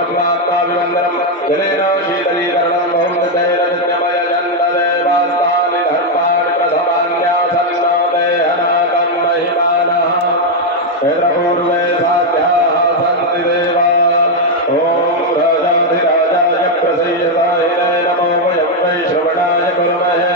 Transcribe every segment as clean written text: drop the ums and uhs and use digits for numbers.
देवाभिवन्दनम् जलेन शीतलीकरणं बहुमतैरजन्यमयजन्तदेवास्तानि धर्माणि प्रथमान्यासन्नो देहनाकं महिमानः वेदपूर्वे साध्याः सन्ति देवा ॐ राजाधिराजाय प्रसीयताय नमो वयं वै श्रवणाय कुर्महे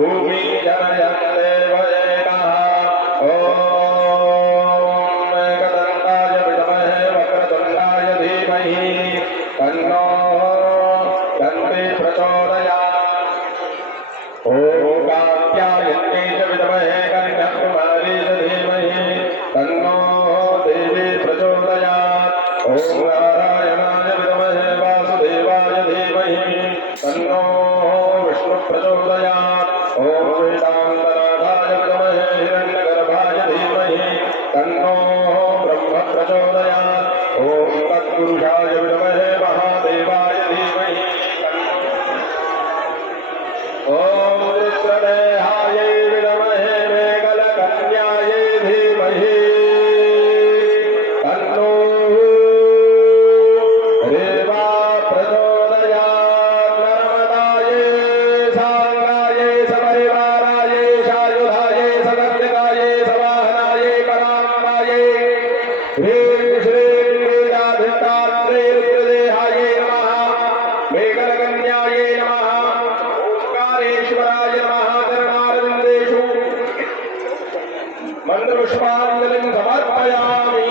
भूमि जनयन् देव एकः ॐ एकदन्ताय विद्महे वक्रतुण्डाय धीमहि तन्नो दन्ति प्रचोदयात् ॐ कात्यायन्यै च विद्महे कन्याकुमारी च धीमहि तन्नो देवी प्रचोदयात् ॐ नारायणाय विद्महे वासुदेवाय धीमहि तन्नो विष्णु प्रचोदयात् ॐ वेदान्तनाथाय विद्महे हिरण्यगर्भाय धीमहि तन्नो ब्रह्म प्रचोदयात् ॐ तत्पुरुषाय विद्महे महादेवाय धीमहि ॐ रुद्रदेहायै विद्महे मेघलकन्यायै धीमहि तन्नो रेवा प्रचोदयात् नर्मदायै साङ्गायै सपरिवारायै सायुधायै सगर्भिकायै सवाहनायै कराम्बायै ह्रीं श्रीं वीराधिष्ठात्रे रुद्रदेहायै नमः मेघलकन्यायै नमः ओंकारेश्वराय नमः चरणारविन्देषु मन्त्रपुष्पाञ्जलिं समर्पयामि